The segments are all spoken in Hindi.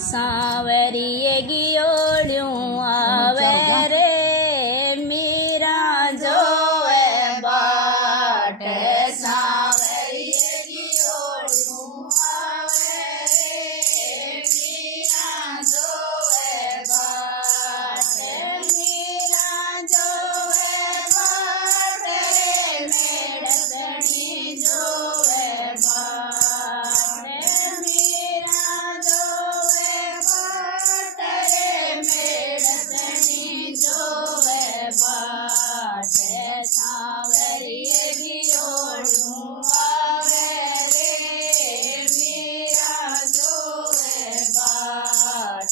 सांवरिए गियोड़ियों आवे रे मीरा जोवे बाट सांवरिए गियोड़ियों आवे रे मीरा जोवे बाट मीरा जोवे बाट रे मेड़गणी जोवे बाट मीरा जोवे बाट रे मेड़गणी जोवे बाट सांवरिए गियोड़ियों आवे रे मीरा जोवे बाट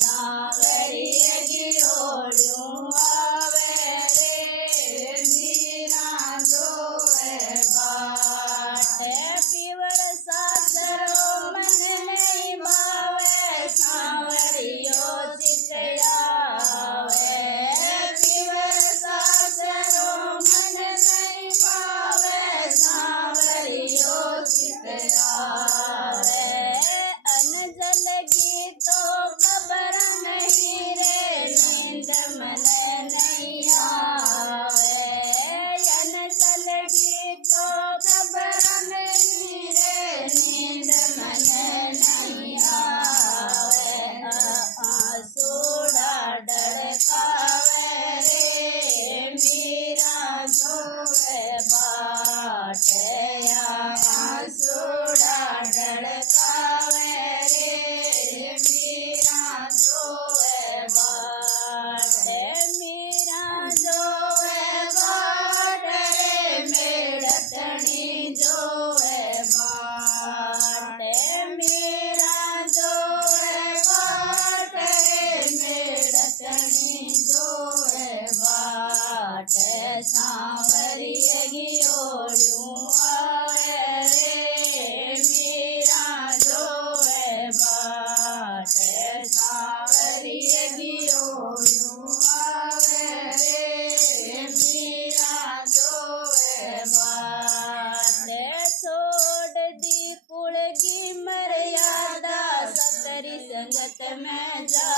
सांवरिए गियोड़ियों आवे रे मीरा जोवे बाट पीवड़ सासरो मन नहीं भावे सांवरियो चितयावे पीवड़ सासरो मन नहीं भावे सांवरियो चितयावे अनजल की तो खबर नहीं रे नींद मन नहीं आवे अनजल की तो खबर नहीं रे नींद मन नहीं आवे आंसूड़ा डड़कावे रे मीरा जोवे बाट आंसूड़ा डड़कावे रे मीरा जोवे बाट मीरा जोवे बाट रे मेड़तणी जोवे बाट मीरा जोवे बाट रे मेड़तणी जोवे बाट सांवरिए गियोड़ियों आवे रे मीरा जोवे बाट सांवरिए गियोड़ियों आवे रे मीरा जोवे बाट छोड़ दी कुल की मर्यादा सकरी संगत में जा